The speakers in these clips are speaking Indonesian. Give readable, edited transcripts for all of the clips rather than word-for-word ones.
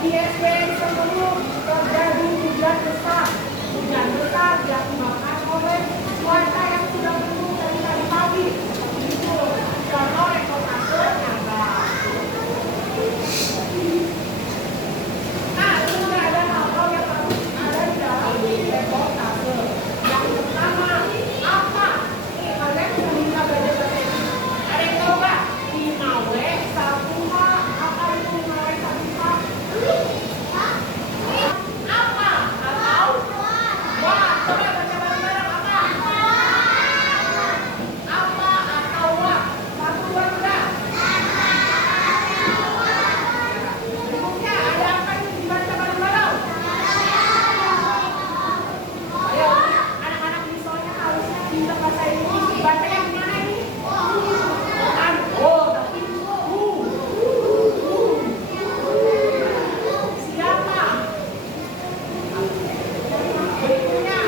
di SDN Semelu terjadi hujan besar. layak dimakan oleh cuaca yang sudah mendung dari tadi pagi. Seperti itu. Contoh reportase nyangga. Nah, sudah ada hal-hal yang harus ada di dalam reportase. Yang pertama, apa? Kalian sudah bisa belajar bahasa Inggris. Ada yang tahu nggak? 5W 1H. Apa itu 5W 1H? Apa? Atau? Wah, coba baca bareng-bareng apa? Apa atau wah? 1, 2, 3. Berikutnya ada apa yang dibaca bareng-bareng? Ayo, anak-anak ini soalnya harusnya pintar bahasa Inggris. Baca yang mana ini? Bukan. Oh, tapi siapa? Berikutnya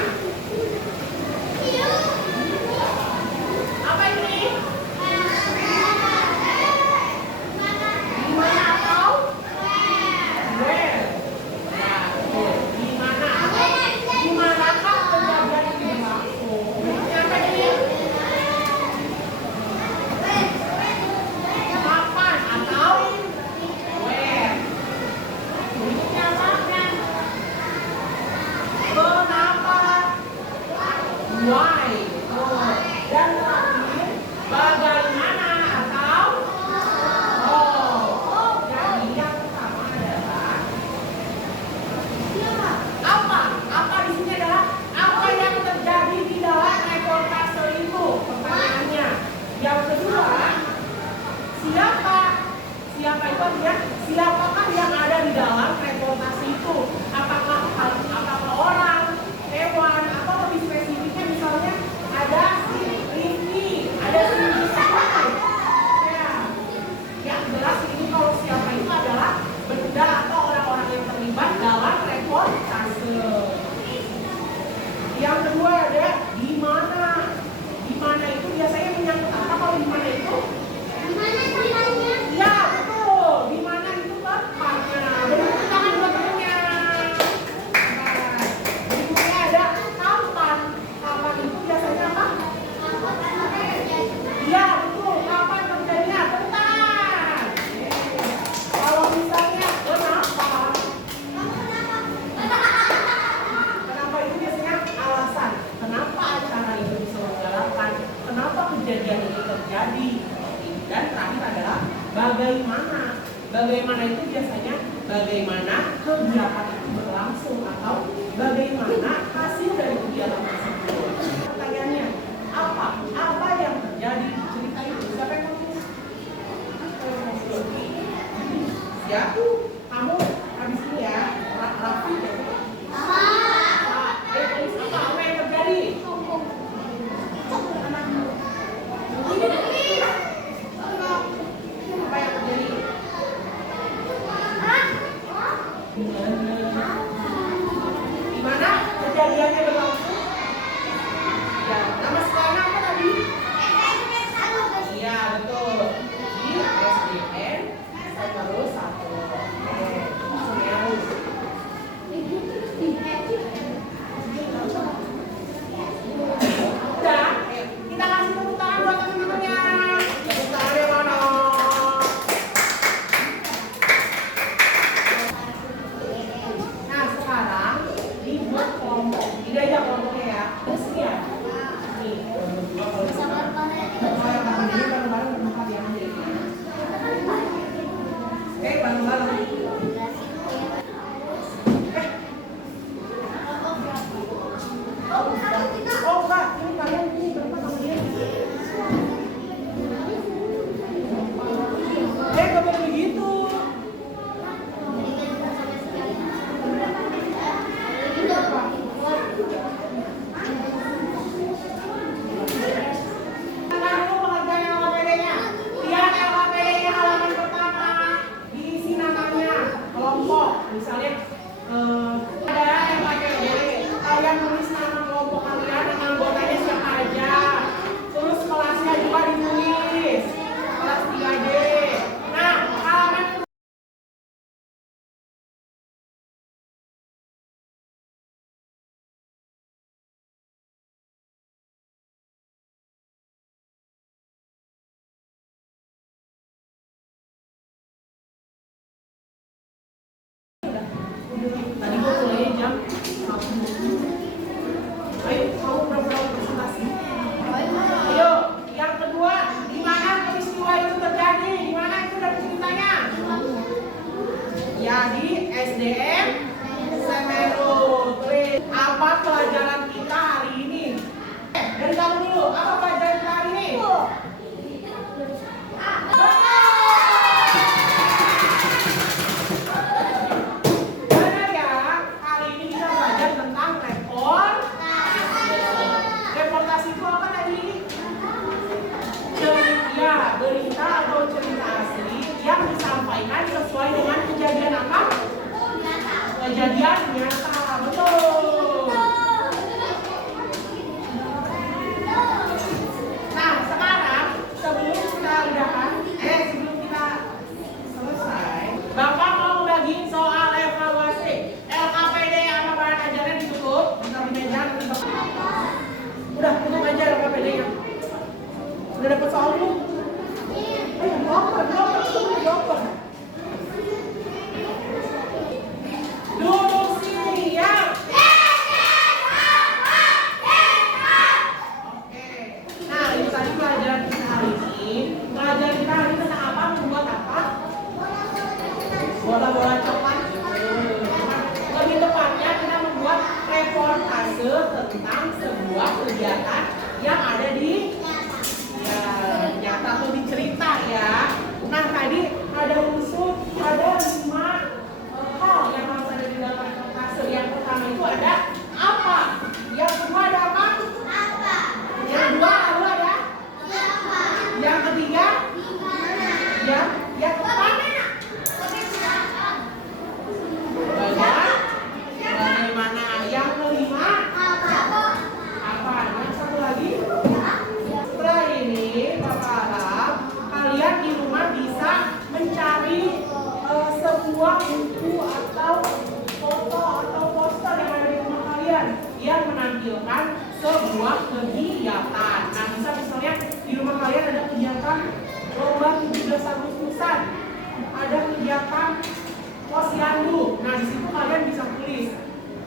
apa ini? Di mana atau? Where? Ya, betul. Di mana atau di manakah kejadian ini berlangsung? Berikutnya apa ini? Kapan atau where? Berikutnya apa? Kenapa? Why? Oh. Dan terakhir, bagaimana atau oh. Jadi yang pertama adalah apa? Apa di sini adalah apa yang terjadi di dalam reportase itu? Pertanyaannya. Yang kedua, siapa? Siapa itu artinya siapakah yang ada di dalam reportase itu? Apakah orang, hewan, atau lebih spesifiknya misalnya ada si Rini, ada si Misalnya. Ya, yang jelas ini kalau siapa itu adalah benda atau orang-orang yang terlibat dalam reportase. Yang kedua ada di mana. Di mana itu biasanya menyangkut apa kalau di mana itu? Ya, betul. Di mana itu tempatnya. Berikutnya tangan buat temennya. Nah, berikutnya ada kapan. Kapan itu biasanya apa? Ya, betul. Kapan terjadinya? Bentar. Kalau misalnya kenapa? Kenapa itu biasanya alasan. Kenapa acara itu diselenggarakan? Kenapa kejadian ini terjadi? Dan terakhir adalah bagaimana. Bagaimana itu biasanya bagaimana kegiatan itu berlangsung atau bagaimana hasil dari kegiatan tersebut. Pertanyaannya, apa? Apa yang terjadi di cerita itu? Siapa yang nulis? Ya, kamu habis ini ya, Raffi ya. Ayo tulis apa yang terjadi? Apa yang terjadi? Di mana kejadiannya berlangsung? Ya, nama sekolahnya apa tadi? Iya, betul. Di SDN Semeru 1. Semeru. Udah, ayo kita kasih tepuk tangan buat teman-temannya. Tepuk tangannya mana? Nah, sekarang dibuat kelompok. Ini aja kelompoknya ya. Terus ya. Nih, ini bareng-bareng tempat yang ada. Bareng-bareng. Oh, Kak, ini kalian ini berapa sama dia? Gak boleh begitu. Misalnya ada yang pakai kalian nulis nama kelompok kalian, nama anggotanya siapa aja, terus kelasnya juga ditulis, kelas 3D. Tadi gua mulai jam 1. Ayo, kamu pura-pura presentasi. Ayo, yang kedua, di mana peristiwa itu terjadi? Di mana itu dari ceritanya? Ya, di SDN Semeru. Apa pelajaran kita hari ini? Dari kamu dulu, apa pelajaran kita hari ini? Benar ya, hari ini kita belajar tentang reportasi itu apa tadi? Cerita, berita atau cerita asli yang disampaikan sesuai dengan kejadian apa? Kejadian nyata, betul. Nah, sekarang sebelum kita selesai, Bapak mau bagiin soal evaluasi. LKPD sama bahan ajarnya ditutup, bisa di meja nanti Bapak. Udah, tutup aja LKPD-nya. Udah dapet soal belum? Ayo, dioper. Duduk sini ya. Oke. Nah, itu tadi pelajaran kita hari ini. Pelajaran kita hari ini tentang apa? Membuat apa? Bola-bola coklat. Lebih tepatnya kita membuat reportase tentang sebuah kegiatan yang ada di nyata atau di cerita ya. Nah, tadi ada unsur, ada 5 hal yang harus ada di dalam reportase. Yang pertama itu ada apa? Yang kedua ada apa? Yang kedua ada? Yang ketiga? Yang keempat? Bagaimana? Yang kelima? Apa? Yang satu lagi? Setelah ini, Bapak harap kalian di rumah bisa mencari sebuah buku atau foto atau poster yang ada di rumah kalian yang menampilkan sebuah kegiatan. Nah, bisa misalnya di rumah kalian ada kegiatan lomba 17 Agustusan, ada kegiatan posyandu. Nah, di situ kalian bisa tulis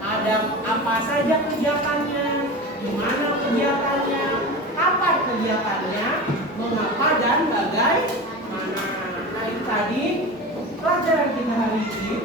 ada apa saja kegiatannya, di mana kegiatannya, kapan kegiatannya, mengapa dan bagaimana. Nah, itu tadi pelajaran kita hari ini.